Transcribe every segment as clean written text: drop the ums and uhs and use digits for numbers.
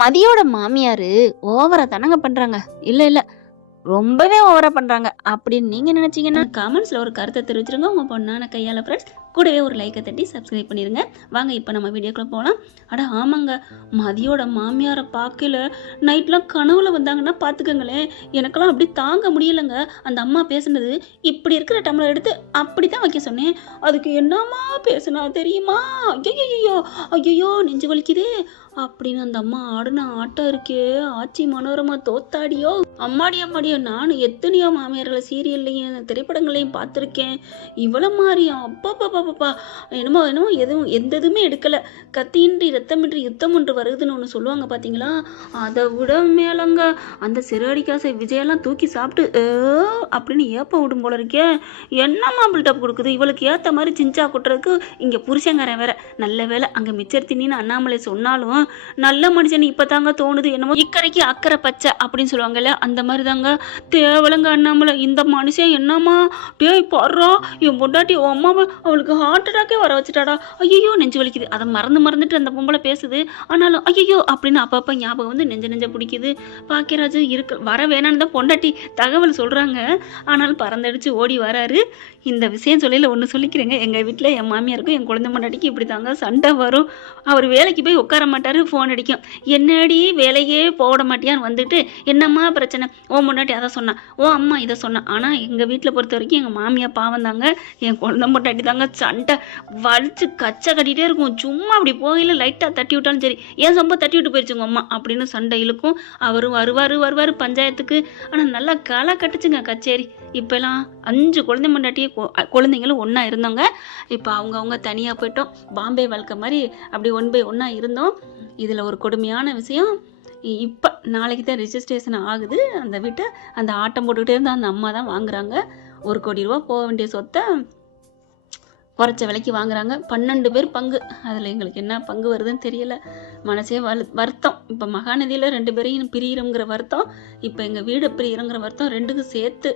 மதியோட மாமியாரு ஓவரா தானங்க பண்றாங்க. இல்ல இல்ல ரொம்பவே ஓவரா பண்றாங்க அப்படின்னு நீங்க நினைச்சீங்கன்னா கமெண்ட்ஸ்ல ஒரு கருத்தை தெரிவிச்சிருங்க. உங்க பொண்ணான கையால ஃப்ரெண்ட்ஸ் கூடவே ஒரு லைக்கை தட்டி சப்ஸ்கிரைப் பண்ணிருங்க. வாங்க இப்போ நம்ம வீடியோக்குள்ள போகலாம். அட ஆமாங்க, மதியோட மாமியாரை பார்க்கல நைட்லாம் கனவுல வந்தாங்கன்னா பார்த்துக்கங்களேன். எனக்கெல்லாம் அப்படி தாங்க முடியலைங்க. அந்த அம்மா பேசுனது இப்படி இருக்கிற டம்ளர் எடுத்து அப்படி தான் வைக்க சொன்னேன். அதுக்கு என்னம்மா பேசுனா தெரியுமா? ஐயோ ஐயோ நெஞ்சு வலிக்குதே அப்படின்னு அந்த அம்மா ஆடுன ஆட்டம் இருக்கே. ஆச்சி மனோரமா தோத்தாடியோ. அம்மாடியோ நானும் எத்தனையோ மாமியார்களை சீரியல்லையும் திரைப்படங்களையும் பார்த்துருக்கேன். இவ்வளோ மாதிரியா? அப்பா என்னமோ எதுவும் எந்த இதுவுமே எடுக்கலை. கத்தியின்றி ரத்தமின்றி யுத்தம் ஒன்று வருதுன்னு ஒன்று சொல்லுவாங்க பார்த்தீங்களா? அதை விட மேலங்க அந்த சிறுஅடிக்காசை விஜயெல்லாம் தூக்கி சாப்பிட்டு அப்படின்னு ஏப்ப விடும் போல இருக்கே. என்னம்மா பில்டப் கொடுக்குது? இவளுக்கு ஏற்ற மாதிரி சிஞ்சா கொட்டுறதுக்கு இங்கே புருஷங்காரன் வேற. நல்ல வேலை அங்கே மிச்சர் தின்னு அண்ணாமலை சொன்னாலும் நல்ல மனுஷன் இப்போ தாங்க தோணுது. என்னமோ இக்கரைக்கு அக்கறை பச்சை அப்படின்னு சொல்லுவாங்கல்ல, அந்த மாதிரி தாங்க. தேவலங்க அண்ணாமலை. இந்த மனுஷன் என்னம்மா டேய் பாடுறா, என் பொண்டாட்டி அம்மாவை அவளுக்கு ஹார்ட் அட்டாக்கே வர வச்சுட்டாடா. ஐயோ நெஞ்சு வலிக்குது. அதை மறந்துட்டு அந்த பொம்பளை பேசுது. ஆனாலும் ஐயோ அப்படின்னு அப்பப்போ ஞாபகம் வந்து நெஞ்ச பிடிக்குது. பாக்கியராஜ் இருக்கு வர வேணான்னு தான் பொண்டாட்டி தகவல் சொல்கிறாங்க. ஆனாலும் பறந்தடிச்சு ஓடி வராரு. இந்த விஷயம் சொல்லையில் ஒன்று சொல்லிக்கிறேங்க. எங்கள் வீட்டில் என் மாமியாருக்கும் என் குழந்தை பொண்டாட்டிக்கு இப்படி தாங்க சண்டை வரும். அவர் வேலைக்கு போய் உட்கார மாட்டார், ஃபோன் அடிக்கும். என்னடி வேலையே போட மாட்டியான்னு வந்துட்டு என்னம்மா பிரச்சனை? ஓ முன்னாடி அதை சொன்னான், ஓ அம்மா இதை சொன்னான். ஆனால் எங்கள் வீட்டில் பொறுத்த வரைக்கும் எங்கள் மாமியார் பாவம் தாங்க. என் குழந்தை பொண்டாட்டி தாங்க சண்டை வலிச்சு கச்சை கட்டிகிட்டே இருக்கும். சும்மா அப்படி போகையில் லைட்டாக தட்டி விட்டாலும் சரி, ஏன் சொம்ப தட்டி விட்டு போயிடுச்சுங்க அம்மா அப்படின்னு சண்டை இழுக்கும். அவரும் வருவார் பஞ்சாயத்துக்கு. ஆனால் நல்லா களை கட்டுச்சுங்க கச்சேரி. இப்போலாம் 5 குழந்தை பொண்டாட்டியே குழந்தைங்களும் ஒன்றா இருந்தோங்க. இப்போ அவங்க தனியாக போயிட்டோம். பாம்பே வாழ்க்கை மாதிரி அப்படி 1 by 1 இருந்தோம். இதில் ஒரு கொடுமையான விஷயம், இப்போ நாளைக்கு தான் ரிஜிஸ்ட்ரேஷன் ஆகுது. அந்த வீட்டை அந்த ஆட்டம் போட்டுக்கிட்டே இருந்தால் அந்த அம்மா தான் வாங்குறாங்க. 1 கோடி ரூபா போக வேண்டிய சொத்தை குறைச்ச விலைக்கு வாங்குறாங்க. 12 பேர் பங்கு. அதில் எங்களுக்கு என்ன பங்கு வருதுன்னு தெரியல. மனசே வருத்தம். இப்போ மகாநதியில் 2 பேரையும் பிரியிறோங்கிற வருத்தம், இப்போ எங்கள் வீடு பிரியிறோங்கிற வருத்தம், 2க்கும் சேர்த்து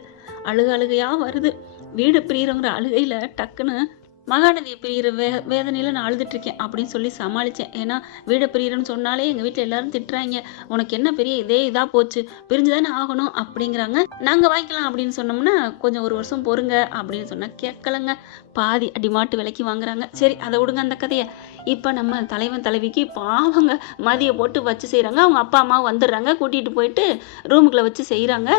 அழுகையாக வருது. வீடு பிரியிறோங்கிற அழுகையில் டக்குன்னு மகாநதியை பிரிகிற வேதனையில் நான் அழுதுட்ருக்கேன் அப்படின்னு சொல்லி சமாளித்தேன். ஏன்னா வீடை பிரிகிறேன்னு சொன்னாலே எங்கள் வீட்டில் எல்லாரும் திட்டுறாங்க. உனக்கு என்ன பெரிய இதாக போச்சு, பிரிஞ்சு தானே ஆகணும் அப்படிங்கிறாங்க. நாங்கள் வாங்கிக்கலாம் அப்படின்னு சொன்னோம்னா கொஞ்சம் 1 வருஷம் பொறுங்க அப்படின்னு சொன்னால் கேட்கலங்க. பாதி அடிமாட்டு விலைக்கு வாங்குறாங்க. சரி அதை விடுங்க அந்த கதையை. இப்போ நம்ம தலைவன் தலைவிக்கு பாவங்க மதியை போட்டு வச்சு செய்கிறாங்க. அவங்க அப்பா அம்மா வந்துடுறாங்க, கூட்டிகிட்டு போயிட்டு ரூமுக்குள்ளே வச்சு செய்கிறாங்க.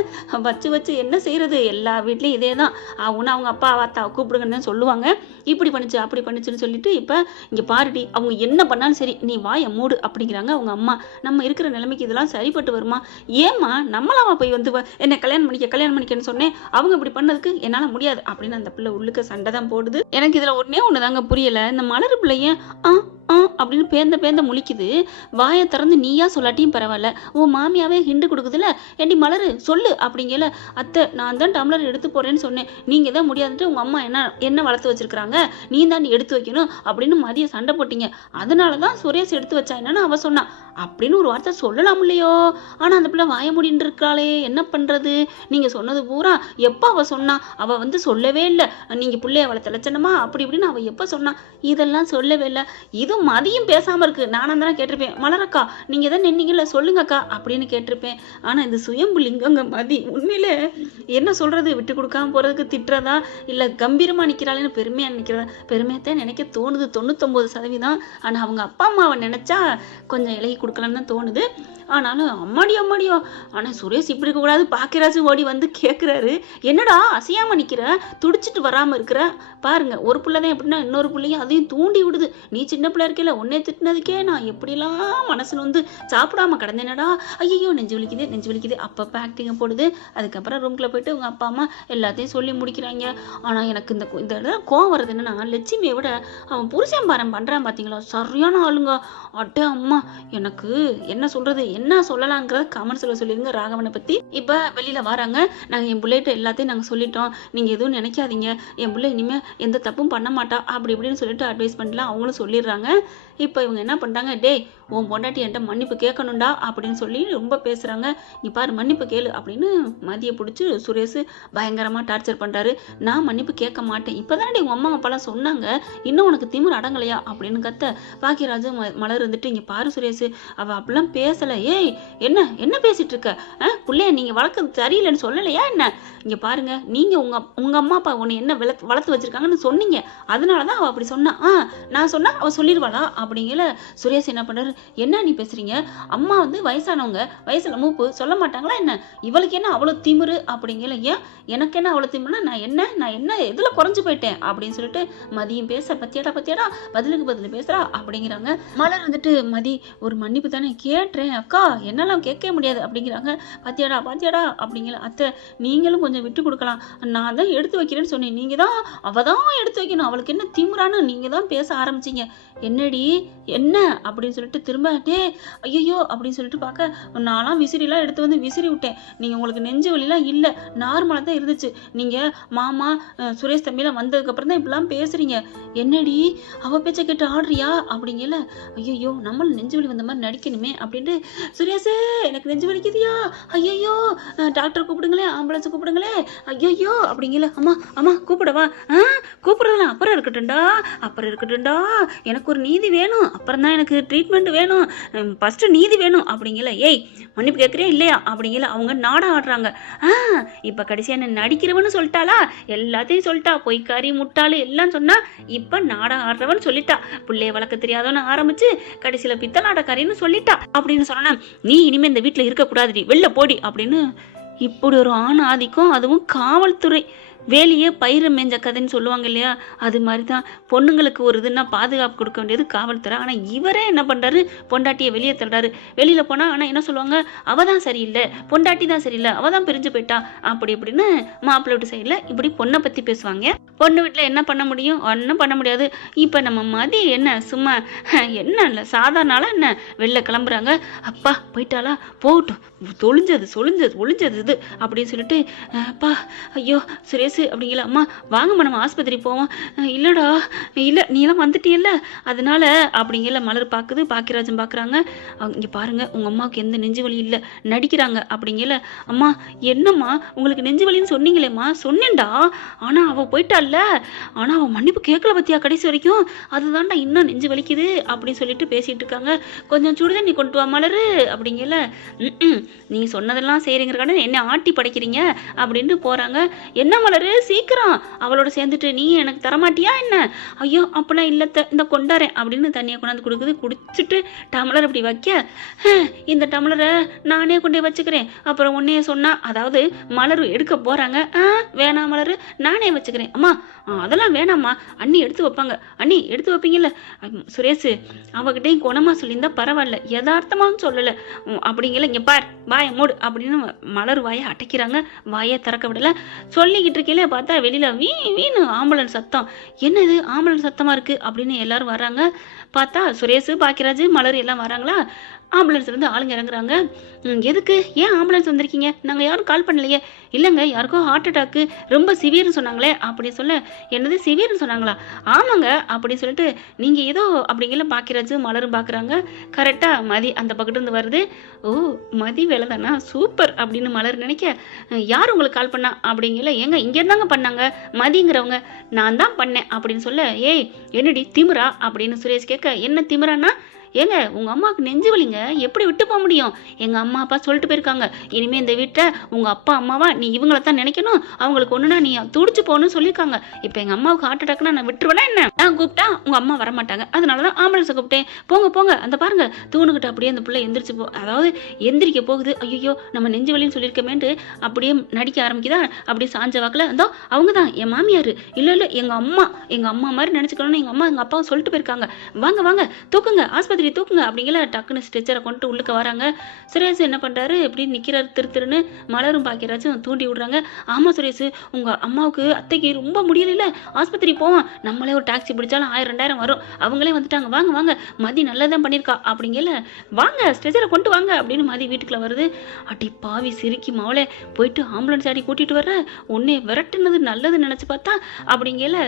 வச்சு என்ன செய்கிறது? எல்லா வீட்லேயும் இதே தான். அவங்க அப்பா அத்தா கூப்பிடுங்கன்னு தான் சொல்லுவாங்க. இப்படி பண்ணிச்சு அப்படி பண்ணிச்சுன்னு சொல்லிட்டு இப்போ இங்கே பாருடி, அவங்க என்ன பண்ணாலும் சரி நீ வாயை மூடு அப்படிங்கிறாங்க அவங்க அம்மா. நம்ம இருக்கிற நிலைமைக்கு இதெல்லாம் சரிப்பட்டு வருமா? ஏம்மா நம்மளாவா போய் வந்து என்ன கல்யாணம் பண்ணிக்கன்னு சொன்னேன், அவங்க இப்படி பண்ணதுக்கு என்னால் முடியாது அப்படின்னு அந்த பிள்ளை உள்ளுக்க சண்டை தான் போடுது. எனக்கு இதில் ஒன்று தாங்க புரியலை. இந்த மலர் பிள்ளைய அப்படின்னு பேந்த முழிக்குது. வாயை திறந்து நீயா சொல்லாட்டியும் பரவாயில்ல, உன் மாமியாவே ஹிண்டு கொடுக்குதுல, ஏண்டி மலரு சொல்லு அப்படிங்கல. அத்தை நான் தான் டம்ளர் எடுத்து போறேன்னு சொன்னேன், நீங்க தான் முடியாதுட்டு உங்க அம்மா என்ன வளர்த்து வச்சிருக்காங்க, நீ தான் எடுத்து வைக்கணும் அப்படின்னு மதிய சண்டை போட்டீங்க, அதனாலதான் சுரேஷ் எடுத்து வச்சா என்னன்னு அவ சொன்னா அப்படின்னு ஒரு வார்த்தை சொல்லலாம் இல்லையோ. ஆனா அந்த பிள்ளை வாய முடின்னு இருக்காளே, என்ன பண்றது? நீங்க சொன்னது பூரா எப்ப அவ சொன்னா? அவ வந்து சொல்லவே இல்லை, நீங்க பிள்ளைய வளர்த்த லட்சணமா அப்படி இப்படின்னு அவ எப்ப சொன்னா? இதெல்லாம் சொல்லவே இல்லை. இது மதியம் பேசாம இருக்கு. நானும் தானே கேட்டிருப்பேன், மலரக்கா நீங்க தான் நின்னீங்கல்ல சொல்லுங்கக்கா அப்படின்னு கேட்டிருப்பேன். ஆனா இந்த சுயம்புலிங்கங்க மதி உண்மையிலே என்ன சொல்றது, விட்டு கொடுக்காம போறதுக்கு திட்டுறதா இல்ல கம்பீரமா நிக்கிறாளேன்னு பெருமையா நினைக்கிறதா? பெருமையத்தான் நினைக்க தோணுது 99%. ஆனா அவங்க அப்பா அம்மாவை நினைச்சா கொஞ்சம் இலகி கொடுக்கலான்னு தான் தோணுது. ஆனாலும் அம்மாடியோ. ஆனா சுரேஷ் இப்படி இருக்க கூடாது. பாக்கியராஜ் ஓடி வந்து கேட்கிறாரு, என்னடா அசையாம நிக்கிற, துடிச்சிட்டு வராம இருக்கிற பாருங்க. ஒரு பிள்ளைதான் எப்படின்னா இன்னொரு பிள்ளையும் அதையும் தூண்டி விடுது. நீ சின்ன பிள்ளை இருக்கல, உன்னே திட்டினதுக்கே நான் எப்படிலாம் மனசுல வந்து சாப்பிடாம கிடந்தேனடா. ஐயோ நெஞ்சு வலிக்குது அப்பப்ப ஆக்டிங்க போடுது. அதுக்கப்புறம் ரூம்குள்ள போயிட்டு உங்க அப்பா அம்மா எல்லாத்தையும் சொல்லி முடிக்கிறாங்க. ஆனா எனக்கு இந்த கோவம் வருது என்னன்னா, லட்சுமியை விட அவன் புருஷன் பாரம் பண்றான் பாத்தீங்களா, சரியான ஆளுங்க. அட்ட அம்மா, எனக்கு என்ன சொல்றது, என்ன சொல்லலாங்கிறத கமெண்ட்ஸ்ல சொல்லிருங்க ராகவனை பத்தி. இப்ப வெளியில வராங்க. நாங்க என் பிள்ளைகிட்ட எல்லாத்தையும் நாங்க சொல்லிட்டோம், நீங்க எதுவும் நினைக்காதீங்க, என் பிள்ளை இனிமே எந்த தப்பும் பண்ண மாட்டா அப்படி இப்படின்னு சொல்லிட்டு அட்வைஸ் பண்ணலாம் அவங்களும் சொல்லிடுறாங்க. இப்போ இவங்க என்ன பண்றாங்க, டேய் உன் பொண்டாட்டி என்கிட்ட மன்னிப்பு கேட்கணும்டா அப்படின்னு சொல்லி ரொம்ப பேசுகிறாங்க. நீ பாரு மன்னிப்பு கேளு அப்படின்னு மதியை பிடிச்சி சுரேஷ் பயங்கரமாக டார்ச்சர் பண்ணுறாரு. நான் மன்னிப்பு கேட்க மாட்டேன், இப்போ தானே உங்கள் அம்மா அப்பாலாம் சொன்னாங்க, இன்னும் உனக்கு திமிர் அடங்கலையா அப்படின்னு கத்த பாக்கியராஜ் மலர் இருந்துட்டு இங்கே பாரு சுரேஷ், அவள் அப்படிலாம் பேசலை. ஏய் என்ன என்ன பேசிட்டு இருக்க? பிள்ளைய நீங்கள் வளர்க்க சரியில்லைன்னு சொல்லலையா என்ன? இங்கே பாருங்க, நீங்கள் உங்கள் அம்மா அப்பா உன்னை என்ன வளர்த்து வச்சிருக்காங்கன்னு சொன்னீங்க, அதனால தான் அவள் அப்படி சொன்னா. நான் சொன்னா அவள் சொல்லிடுவாளா அப்படிங்கல சுரேஷ் என்ன பண்ணுறாரு, என்ன நீ பேசுறீங்க? அம்மா வந்து வயசானவங்க, வயசுல மூப்பு சொல்ல மாட்டாங்களா என்ன? இவளுக்கு என்ன அவ்வளோ திமிரு அப்படிங்கல. ஏன் எனக்கு என்ன அவ்வளோ திமிருனா நான் என்ன எதில் குறைஞ்சு போயிட்டேன் அப்படின்னு சொல்லிட்டு மதியம் பேச பத்தியாடா பதிலுக்கு பதில் பேசுறா அப்படிங்கிறாங்க. மலர் வந்துட்டு மதி ஒரு மன்னிப்பு தானே கேட்டுறேன் அக்கா, என்னெல்லாம் கேட்க முடியாது அப்படிங்கிறாங்க. பாத்தியாடா அப்படிங்கிற அத்தை நீங்களும் கொஞ்சம் விட்டு கொடுக்கலாம், நான் தான் எடுத்து வைக்கிறேன்னு சொன்னேன், நீங்க தான் அவ தான் எடுத்து வைக்கணும், அவளுக்கு என்ன திமிரான்னு நீங்க தான் பேச ஆரம்பிச்சிங்க. என்னடி என்ன அப்படின்னு சொல்லிட்டு திரும்ப டே ஐயோ அப்படின்னு சொல்லிட்டு பார்க்க நான்லாம் விசிறிலாம் எடுத்து வந்து விசிறி விட்டேன், நீங்கள் உங்களுக்கு நெஞ்சு வலிலாம் இல்லை, நார்மலாக தான் இருந்துச்சு, நீங்கள் மாமா சுரேஷ் தம்பிலாம் வந்ததுக்கப்புறம் தான் இப்படிலாம் பேசுகிறீங்க, என்னடி அவள் பேச்சை கேட்டு ஆடுறியா அப்படிங்கல. ஐயோ நம்மளும் நெஞ்சு வலி வந்த மாதிரி நடிக்கணுமே அப்படின்ட்டு சுரேஷே எனக்கு நெஞ்சு வலிக்குதியா, ஐயோ டாக்டர் கூப்பிடுங்களே, ஆம்புலன்ஸ் கூப்பிடுங்களே, ஐயோ அப்படிங்கல. அம்மா கூப்பிடவா? கூப்பிடுறதுலாம் அப்புறம் இருக்கட்டும்டா, எனக்கு ஒரு நீதி வேணும், அப்புறம் தான் எனக்கு ட்ரீட்மெண்ட் வேணும், ஃபர்ஸ்ட் நீதி வேணும் அப்படிங்கல. ஏய் மன்னிப்பு கேட்குறேன் இல்லையா அப்படிங்கல. அவங்க நாடகம் ஆடுறாங்க. இப்போ கடைசியாக என்ன நடிக்கிறவன்னு சொல்லிட்டாளா, எல்லாத்தையும் சொல்லிட்டா, பொய்க்காரி முட்டாளு எல்லாம் சொன்னா, இப்போ நாடகம் ஆடுறவன்னு சொல்லிட்டா, பிள்ளைய வளர்க்க தெரியாதவன்னு ஆரம்பிச்சு கடைசியில் பித்தலாட்டக்காரின்னு சொல்லிட்டா அப்படின்னு சொன்னா, நீ இனிமே இந்த வீட்டில் இருக்கக்கூடாதுடி, வெளில போடி அப்படின்னு. இப்படி ஒரு ஆண் ஆதிக்கம், அதுவும் காவல்துறை வேலையே பயிரை மேஞ்ச கதைன்னு சொல்லுவாங்க இல்லையா, அது மாதிரி தான் பொண்ணுங்களுக்கு ஒரு இதுன்னா பாதுகாப்பு கொடுக்க வேண்டியது காவல்துறை. ஆனால் இவரே என்ன பண்ணுறாரு, பொண்டாட்டியை வெளியே தள்ளுறாரு. வெளியில் போனால் ஆனால் என்ன சொல்லுவாங்க, அவள் தான் சரியில்லை, பொண்டாட்டி தான் சரியில்லை, அவள் தான் பிரிஞ்சு போயிட்டா அப்படி இப்படின்னு மாப்பிள்ளை வீட்டு சைடில் இப்படி பொண்ணை பற்றி பேசுவாங்க. பொண்ணு வீட்டில் என்ன பண்ண முடியும், ஒன்றும் பண்ண முடியாது. இப்போ நம்ம மதி என்ன சும்மா என்ன இல்லை சாதாரண என்ன வெளில கிளம்புறாங்க, அப்பா போயிட்டாளா போகட்டும், ஒளிஞ்சது இது அப்படின்னு சொல்லிட்டு அப்பா ஐயோ சுரேஷ் அப்படிங்கல. அம்மா வாங்கம்மா நம்ம ஆஸ்பத்திரி போவோம். இல்லடா இல்லை நீலாம் வந்துட்டியல்ல அதனால அப்படிங்கல. மலர் பார்க்குது, பாக்கியராஜன் பார்க்குறாங்க. இங்கே பாருங்க உங்கள் அம்மாவுக்கு எந்த நெஞ்சு வலி இல்லை நடிக்கிறாங்க அப்படிங்கல. அம்மா என்னம்மா உங்களுக்கு நெஞ்சு வலின்னு சொன்னீங்களேம்மா, சொன்னேன்டா, ஆனால் அவள் போயிட்டாள்ல, ஆனால் அவள் மன்னிப்பு கேட்கல பத்தியா கடைசி வரைக்கும், அதுதான்டா இன்னும் நெஞ்சு வலிக்குது அப்படின்னு சொல்லிட்டு பேசிட்டு இருக்காங்க. கொஞ்சம் சுடுதண்ணி கொண்டு வா மலர் அப்படிங்கல. நீ சொன்னதெல்லாம் செய்கிறீங்கிறக்கான என்ன ஆட்டி படைக்கிறீங்க அப்படின்ட்டு போகிறாங்க. என்ன மலர் சீக்கிரம் அவளோட சேர்ந்துட்டு நீ எனக்கு தரமாட்டியா என்ன? ஐயோ அப்பெல்லாம் இல்லத்த இந்த கொண்டாரேன் அப்படின்னு தண்ணியை கொண்டாந்து கொடுக்குது. குடிச்சிட்டு டம்ளர் அப்படி வைக்க, இந்த டம்ளரை நானே கொண்டே வச்சுக்கிறேன், அப்புறம் உன்னையே சொன்னா, அதாவது மலர் எடுக்க போறாங்க. வேணாம் மலர் நானே வச்சுக்கிறேன். அம்மா அதெல்லாம் வேணாம்மா, அண்ணி எடுத்து வைப்பாங்க, அண்ணி எடுத்து வைப்பீங்கல்ல. சுரேஷ் அவகிட்டையும் குணமா சொல்லியிருந்தா பரவாயில்ல, யதார்த்தமாவும் சொல்லலை அப்படிங்கல. இங்க பார் வாயை மூடு அப்படின்னு மலர் வாயை அடைக்கிறாங்க, வாயை திறக்க விடல. சொல்லிக்கிட்டு இருக்கீங்களே பார்த்தா வெளியில வீணு ஆம்புலன்ஸ் சத்தம், என்னது ஆம்புலன்ஸ் சத்தமா இருக்கு அப்படின்னு எல்லாரும் வர்றாங்க. பார்த்தா சுரேஷ் பாக்கியராஜ் மலர் எல்லாம் வராங்களா. ஆம்புலன்ஸ்லேருந்து ஆளுங்க இறங்குறாங்க. எதுக்கு ஏன் ஆம்புலன்ஸ் வந்திருக்கீங்க, நாங்கள் யாரும் கால் பண்ணலையே. இல்லைங்க யாருக்கும் ஹார்ட் அட்டாக்கு ரொம்ப சிவியர்னு சொன்னாங்களே அப்படி சொல்ல. என்னது சிவியர்னு சொன்னாங்களா? ஆமாங்க அப்படி சொல்லிட்டு நீங்கள் ஏதோ அப்படிங்கிற பாக்கியராஜ் மலரும் பார்க்குறாங்க. கரெக்டாக மதி அந்த பக்கத்துலேருந்து வருது. ஓ மதி வேலை தானா, சூப்பர் அப்படின்னு மலர் நினைக்க, யார் உங்களுக்கு கால் பண்ணா அப்படிங்கல. ஏங்க இங்கே இருந்தாங்க பண்ணாங்க மதிங்கிறவங்க, நான் தான் பண்ணேன் அப்படின்னு சொல்ல. ஏய் என்னடி திமிரா அப்படின்னு சுரேஷ் கேட்க, என்ன திமிரானா? ஏங்க உங்கள் அம்மாவுக்கு நெஞ்சு வலிங்க, எப்படி விட்டு போக முடியும்? எங்கள் அம்மா அப்பா சொல்லிட்டு போயிருக்காங்க, இனிமேல் இந்த வீட்டை உங்கள் அப்பா அம்மாவா நீ இவங்கள தான் நினைக்கணும், அவங்களுக்கு ஒன்றுனா நீ துடிச்சு போகணும்னு சொல்லியிருக்காங்க. இப்போ எங்கள் அம்மாவுக்கு ஹார்ட் அட்டாக்னா நான் விட்டுருவேனா என்ன? நான் கூப்பிட்டா உங்கள் அம்மா வரமாட்டாங்க, அதனால தான் ஆம்புலன்ஸை கூப்பிட்டேன். போங்க அந்த பாருங்க தூணுக்கிட்ட அப்படியே அந்த பிள்ளை எந்திரிச்சு அதாவது எந்திரிக்க போகுது. ஐயோ நம்ம நெஞ்சு வலின்னு சொல்லியிருக்கமேன்ட்டு அப்படியே நடிக்க ஆரம்பிக்குதா. அப்படியே சாஞ்ச வாக்கில் அதோ அவங்க தான் என் மாமியார், இல்லை எங்கள் அம்மா மாதிரி நினச்சிக்கணும்னு எங்கள் அம்மா எங்கள் அப்பாவும் சொல்லிட்டு போயிருக்காங்க. வாங்க தூக்குங்க ஆஸ்பத்திரி தூக்குங்க அப்படிங்கிற. டக்குன்னு ஸ்ட்ரெச்சரை கொண்டு உள்ளுக்க வராங்க. சுரேஷ் என்ன பண்றாரு, எப்படி நிக்கிறாரு திருன்னு. மலரும் பாக்கியராஜும் தூண்டி விடுறாங்க. ஆமா சுரேஷ் உங்க அம்மாவுக்கு அத்தைக்கு ரொம்ப முடியல, ஆஸ்பத்திரி போவோம், நம்மளே ஒரு டாக்ஸி பிடிச்சாலும் 1000-2000 வரும், அவங்களே வந்துட்டாங்க, வாங்க மதி நல்லதான் பண்ணியிருக்கா அப்படிங்கல. வாங்க ஸ்ட்ரெச்சரை கொண்டு வாங்க அப்படின்னு மதி வீட்டுக்குள்ள வருது. அடி பாவி சிரிக்கி மாவளே, போயிட்டு ஆம்புலன்ஸ் ஆடி கூட்டிட்டு வர்ற, உன்னை விரட்டுனது நல்லது நினைச்சு பார்த்தா அப்படிங்கல.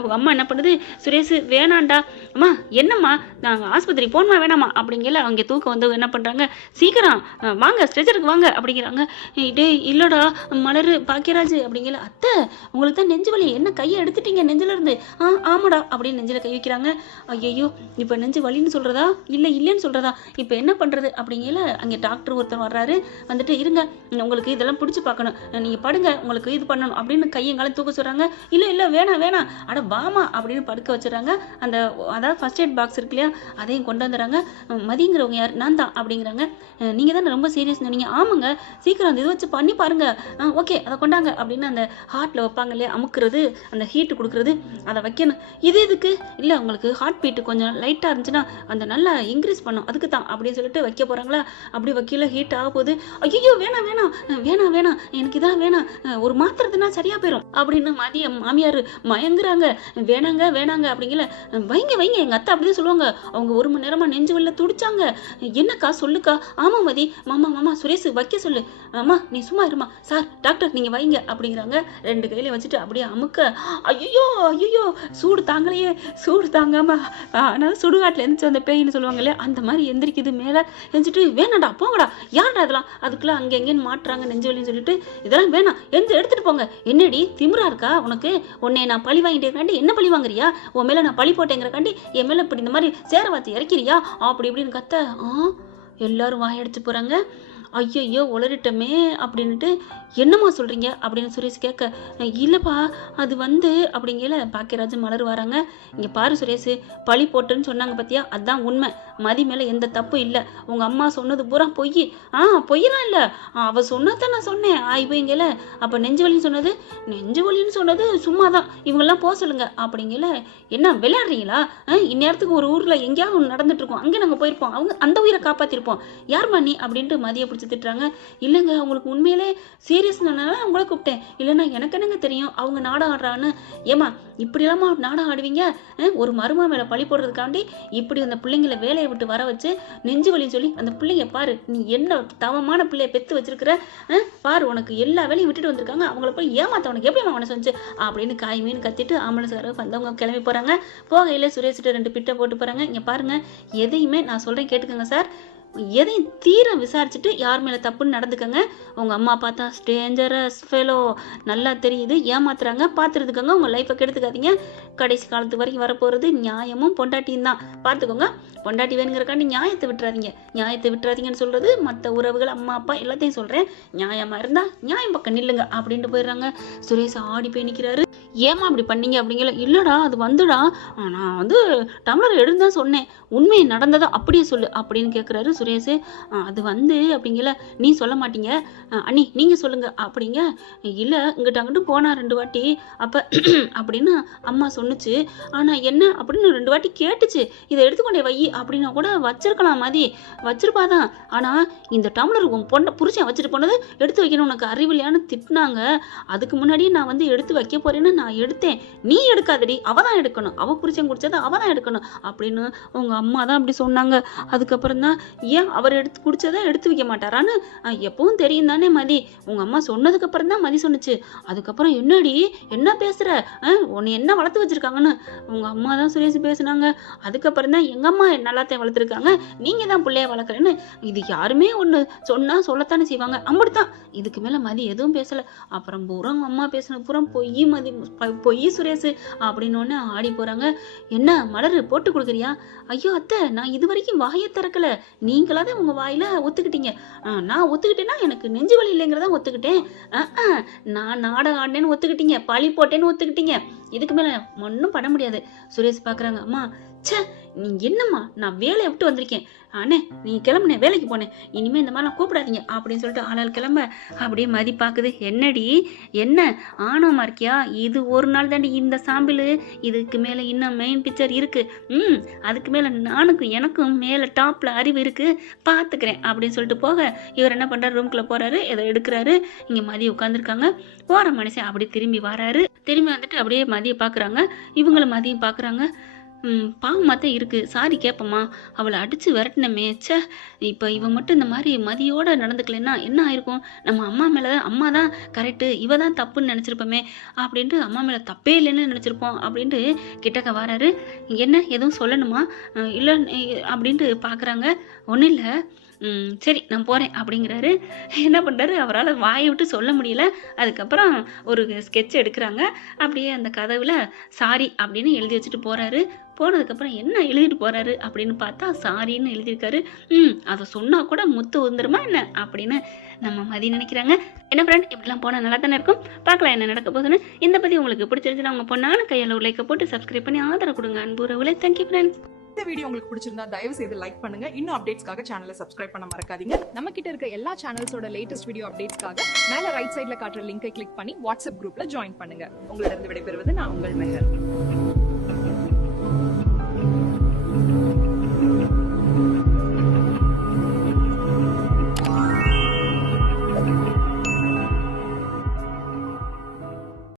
அவங்க அம்மா என்ன பண்ணுது, சுரேஷ் வேணாண்டா. அம்மா என்னம்மா நாங்கள் ஆஸ்பத்திரி போகணுமா வேணாமா அப்படிங்கல அவங்க தூக்கம் வந்து என்ன பண்ணுறாங்க, சீக்கிரம் வாங்க ஸ்ட்ரெச்சருக்கு வாங்க அப்படிங்கிறாங்க. டே இல்லைடா மலர் பாக்கியராஜ் அப்படிங்கல, அத்தை உங்களுக்கு தான் நெஞ்சு வலி, என்ன கையை எடுத்துட்டீங்க நெஞ்சில இருந்து? ஆமாடா அப்படின்னு நெஞ்சில கை வைக்கிறாங்க. ஐயோ இப்போ நெஞ்சு வலின்னு சொல்கிறதா இல்லை இல்லைன்னு சொல்கிறதா, இப்போ என்ன பண்ணுறது அப்படிங்கல அங்கே டாக்டர் ஒருத்தர் வர்றாரு. வந்துட்டு இருங்க உங்களுக்கு இதெல்லாம் பிடிச்சி பார்க்கணும், நீங்கள் படுங்க உங்களுக்கு இது பண்ணணும் அப்படின்னு கையங்காலம் தூக்க சொல்கிறாங்க. இல்லை இல்லை வேணாம் வேணாம் அட வாமா அப்படின்னு படுக்க வச்சுறாங்க. அந்த அதாவது ஃபர்ஸ்ட் எய்ட் பாக்ஸ் இருக்கு இல்லையா, அதையும் கொண்டு வந்துடுறாங்க. மதிங்கிறவங்க யார்? நான் தான் அப்படிங்கிறாங்க. நீங்கள் தானே ரொம்ப சீரியஸ் சொன்னீங்க? ஆமாங்க சீக்கிரம் அந்த இது வச்சு பண்ணி பாருங்க. ஓகே அதை கொண்டாங்க அப்படின்னு அந்த ஹார்ட்டில் வைப்பாங்க இல்லையா, அமுக்குறது அந்த ஹீட்டு கொடுக்குறது அதை வைக்கணும். இது எதுக்கு? இல்லை உங்களுக்கு ஹார்ட் பீட்டு கொஞ்சம் லைட்டாக இருந்துச்சுன்னா அந்த நல்லா இன்க்ரீஸ் பண்ணும் அதுக்கு தான் அப்படின்னு சொல்லிட்டு வைக்க போகிறாங்களா. அப்படி வைக்கல ஹீட் ஆக போகுது. ஐயோ வேணாம் வேணாம் வேணாம் வேணாம் எனக்கு இதான் வேணாம், ஒரு மாத்திரத்துனா சரியா போயிடும் அப்படின்னு மாமியார் மயங்குறாங்க. வேணாங்க வேணாங்க அப்படிங்கல, வைங்க வைங்க எங்க அத்தை அப்படிதான் சொல்லுவாங்க. அவங்க 1 மணி நேரமா நெஞ்சு வலியில துடிச்சாங்க. என்னக்கா சொல்லுக்கா? ஆமா மதி மாமா மாமா சுரேஷ் வைக்க சொல்லு. அம்மா நீ சும்மா இருமா, சார் டாக்டர் நீங்க வைங்க அப்படிங்கிறாங்க. 2 கையில வச்சுட்டு அப்படியே அமுக்க, ஐயோ ஐயோ சூடு தாங்கலையே, சூடு தாங்காம அதனால சுடுகாட்டுல எந்திரிச்சு அந்த பேயின்னு சொல்லுவாங்க இல்லையா, அந்த மாதிரி எந்திரிக்குது. மேல எந்திரிச்சிட்டு வேணாடா போங்கடா, யாருடா இதெல்லாம்? அதுக்குள்ள அங்க எங்கேன்னு மாட்டுறாங்க நெஞ்சு வலின்னு சொல்லிட்டு, இதெல்லாம் வேணாம் எடுத்துட்டு போங்க. என்னடி திமிரா இருக்கா உனக்கு? உன்னை நான் பழி வாங்கிட்டேங்காண்டி என்ன பழி வாங்குறியா? உன் மேல நான் பழி போட்டேங்கிறக்காண்டி என் மேல இப்படி இந்த மாதிரி சேர வாத்தி இறக்கிறியா அப்படி இப்படின்னு கத்த. எல்லாரும் வாயடிச்சு போறாங்க. ஐயையோ உளறிட்டமே அப்படின்ட்டு, என்னம்மா சொல்கிறீங்க அப்படின்னு சுரேஷ் கேட்க, இல்லைப்பா அது வந்து அப்படிங்கல பாக்கியராஜ் மலர் வராங்க. இங்கே பாரு சுரேஷ், பழி போட்டுன்னு சொன்னாங்க பார்த்தியா, அதுதான் உண்மை. மதி மேலே எந்த தப்பும் இல்லை. உங்கள் அம்மா சொன்னது பூரா பொய். பொய்யெல்லாம் இல்லை, அவள் சொன்னதான் நான் சொன்னேன். இவங்கல அப்போ நெஞ்சு வலின்னு சொன்னது சும்மா தான், இவங்கெல்லாம் போக சொல்லுங்க அப்படிங்கல. என்ன விளையாடுறீங்களா? இந்நேரத்துக்கு ஒரு ஊரில் எங்கேயாவது ஒன்று நடந்துட்டு இருக்கோம், அங்கே நாங்கள் போயிருப்போம், அவங்க அந்த உயிரை காப்பாற்றிருப்போம். யார்மா நீ அப்படின்ட்டு மதியை பிடிச்சி திட்டுறாங்க. இல்லைங்க உங்களுக்கு உண்மையிலே சீரியஸ் உங்களை கூப்பிட்டேன், இல்லைன்னா எனக்கு என்னங்க தெரியும் அவங்க நாடகம் ஆடுறான்னு. ஏமா இப்படி இல்லாம நாடகம் ஆடுவீங்க? ஒரு மருமக மேல பழி போடுறதுக்காண்டி இப்படி அந்த பிள்ளைங்களை வேலையை விட்டு வர வச்சு நெஞ்சு வலின்னு சொல்லி அந்த பிள்ளைங்க பாரு, நீ என்ன தவமான பிள்ளைய பெத்து வச்சிருக்கிற பாரு, உனக்கு எல்லா வேலையும் விட்டுட்டு வந்திருக்காங்க, அவங்கள போய் ஏமாத்த உனக்கு எப்படி மனசு வந்துச்சு அப்படின்னு காய் மீன் கத்திட்டு ஆம்புலன்ஸ்காரங்க வந்தவங்க கிளம்பி போறாங்க. போகையில சுரேஷ்கிட்ட 2 பிட்டை போட்டு போறாங்க. இங்க பாருங்க எதையுமே நான் சொல்றேன் கேட்டுக்கோங்க சார், எதையும் தீர விசாரிச்சுட்டு யார் மேலே தப்புன்னு நடந்துக்கங்க. உங்கள் அம்மா பார்த்தா ஸ்டேஞ்சரஸ் ஃபெலோ நல்லா தெரியுது, ஏமாத்துறாங்க, பார்த்துருதுக்கங்க. உங்கள் லைஃப்பை கெடுத்துக்காதீங்க. கடைசி காலத்து வரைக்கும் வரப்போகிறது நியாயமும் பொண்டாட்டியும் தான், பார்த்துக்கோங்க. பொண்டாட்டி வேணுங்கிறக்காண்டி நியாயத்தை விட்டுறாதீங்கன்னு சொல்கிறது மற்ற உறவுகள் அம்மா அப்பா எல்லாத்தையும் சொல்கிறேன். நியாயமாக இருந்தால் நியாயம் பக்கம் நில்லுங்க அப்படின்ட்டு போயிடுறாங்க. சுரேஷ் ஆடி போய் நிற்கிறாரு. ஏமா அப்படி பண்ணீங்க அப்படிங்கல. இல்லைடா அது வந்துடா, நான் வந்து டம்ளர் எடுந்தான் சொன்னேன், உண்மையை நடந்ததா அப்படியே சொல்லு அப்படின்னு கேட்குறாரு சுரேஷ். அது வந்து அப்படிங்கல, நீ சொல்ல மாட்டீங்க அண்ணி நீங்கள் சொல்லுங்க அப்படிங்க. இல்லை இங்கிட்ட அங்கிட்டு போனா 2 வாட்டி அப்போ அப்படின்னு அம்மா சொன்னுச்சு. ஆனால் என்ன அப்படின்னு 2 வாட்டி கேட்டுச்சு. இதை எடுத்துக்கொண்டே வை அப்படின்னா கூட வச்சிருக்கலாம், மதி வச்சிருப்பாதான். ஆனால் இந்த டம்ளர் உன் புருஷன் வச்சுட்டு போனது எடுத்து வைக்கணும், உனக்கு அறிவில்லையான்னு திட்டினாங்க. அதுக்கு முன்னாடியே நான் வந்து எடுத்து வைக்க போறேன்னு நான் எடுத்தேன், நீ எடுக்காதடி, அவ தான் எடுக்கணும், அவ புருஷன் குடிச்சதை அவ தான் எடுக்கணும் அப்படின்னு உங்க அம்மா தான் அப்படி சொன்னாங்க. அதுக்கப்புறம் தான் ஏன் அவர் குடிச்சதை எடுத்து வைக்க மாட்டாரான்னு எப்பவும் தெரியும் தானே மதி, உங்க அம்மா சொன்னதுக்கு அப்புறம் தான் மதி சொன்னுச்சு. அதுக்கப்புறம் என்னடி என்ன பேசுற, உன்னை என்ன வளர்த்து வச்சிருக்காங்கன்னு உங்க அம்மா தான் சுரேஷ் பேசுனாங்க. அதுக்கப்புறம் தான் எங்க அம்மா நல்லாத்தையும் வளர்த்துருக்காங்க, நீங்க தான் பிள்ளைய வளர்க்குறேன்னு. இது யாருமே ஒன்று சொன்னா சொல்லத்தானே செய்வாங்க, அப்படித்தான். இதுக்கு மேல மதி எதுவும் பேசல. அப்புறம் பூரா அம்மா பேசின பூரா பொய் மதி, பொய் சுரேஷ் அப்படின்னு ஆடி போறாங்க. என்ன மலர் போட்டு கொடுக்குறியா? ஐயோ அத்தை நான் இது வரைக்கும் வாயை திறக்கல, நீங்களாதான் உங்க வாயில ஒத்துக்கிட்டீங்க. நான் ஒத்துக்கிட்டேன்னா எனக்கு நெஞ்சு வலி இல்லைங்கிறத ஒத்துக்கிட்டேன். நான் நாடகம் ஆடினேன்னு ஒத்துக்கிட்டீங்க, பழி போட்டேன்னு ஒத்துக்கிட்டீங்க. இதுக்கு மேல ஒன்றும் பண்ண முடியாது. சுரேஷ் பாக்குறாங்க. அம்மா ச்சே நீ என்னம்மா, நான் வேலையை விட்டு வந்திருக்கேன், அண்ணே நீ கிளம்புனே வேலைக்கு போனேன், இனிமே இந்த மாதிரிலாம் கூப்பிடாதீங்க அப்படின்னு சொல்லிட்டு ஆளால் கிளம்ப. அப்படியே மதி பாக்குது. என்னடி என்ன ஆணவமா இருக்கியா? இது ஒரு நாள் தாண்டி இந்த சாம்பிள், இதுக்கு மேல இன்னும் மெயின் பிக்சர் இருக்கு. அதுக்கு மேல எனக்கும் மேல டாப்ல அறிவு இருக்கு, பாத்துக்கிறேன் அப்படின்னு சொல்லிட்டு போக இவர் என்ன பண்றாரு, ரூம்குள்ள போறாரு, ஏதோ எடுக்கிறாரு. இங்க மதி உட்காந்துருக்காங்க. போற மனுஷன் அப்படி திரும்பி வராரு. திரும்பி வந்துட்டு அப்படியே மதியை பாக்குறாங்க. இவங்களும் மதியம் பாக்குறாங்க. பாவமாக தான் இருக்குது, சாரி கேட்போம்மா, அவளை அடித்து விரட்டினமே, ச்சே, இப்போ இவன் மட்டும் இந்த மாதிரி மதியோடு நடந்துக்கலைன்னா என்ன ஆயிருக்கும், நம்ம அம்மா மேலே தான், அம்மா தான் கரெக்டு, இவ தான் தப்புன்னு நினச்சிருப்போமே அப்படின்ட்டு, அம்மா மேலே தப்பே இல்லைன்னு நினச்சிருப்போம் அப்படின்ட்டு கிட்டக்க வராரு. என்ன எதுவும் சொல்லணுமா, இல்லை அப்படின்ட்டு பார்க்குறாங்க. ஒன்றும் இல்லை, சரி நான் போகிறேன் அப்படிங்கிறாரு. என்ன பண்ணுறாரு, அவரால் வாயை விட்டு சொல்ல முடியல. அதுக்கப்புறம் ஒரு ஸ்கெட்ச் எடுக்கிறாங்க. அப்படியே அந்த கதவில் சாரி அப்படின்னு எழுதி வச்சுட்டு போகிறாரு. போனதுக்கப்புறம் என்ன எழுதிட்டு போகிறாரு அப்படின்னு பார்த்தா சாரின்னு எழுதியிருக்காரு. அதை சொன்னால் கூட முத்து வந்துருமா என்ன அப்படின்னு நம்ம மதி நினைக்கிறாங்க. என்ன ஃப்ரெண்ட், இப்படிலாம் போனால் நல்லா தானே இருக்கும். பார்க்கலாம் என்ன நடக்க போகுதுன்னு. இந்த பற்றி உங்களுக்கு பிடிச்சிருந்துச்சுன்னா உங்கள் பொண்ணான கையால் ஒரு லைக்கை போட்டு சப்ஸ்கிரைப் பண்ணி ஆதரவு கொடுங்க. அன்பு உறவுகளே, தேங்க்யூ ஃப்ரெண்ட்ஸ். இந்த வீடியோ உங்களுக்கு பிடிச்சிருந்தா தயவு செய்து லைக் பண்ணுங்க. இன்னும் அப்டேட்ஸ்க்காக சேனலை சப்ஸ்கிரைப் பண்ண மறக்காதீங்க. நம்ம கிட்ட இருக்க எல்லா சேனல்ஸோட லேட்டஸ்ட் வீடியோ அப்டேட்ஸ்க்காக மேல ரைட் சைடுல காட்டுற லிங்கை கிளிக் பண்ணி வாட்ஸ்அப் குரூப்ல ஜாயின் பண்ணுங்க. உங்களிடம் விடைபெறுவது நான் உங்கள் மெஹர்.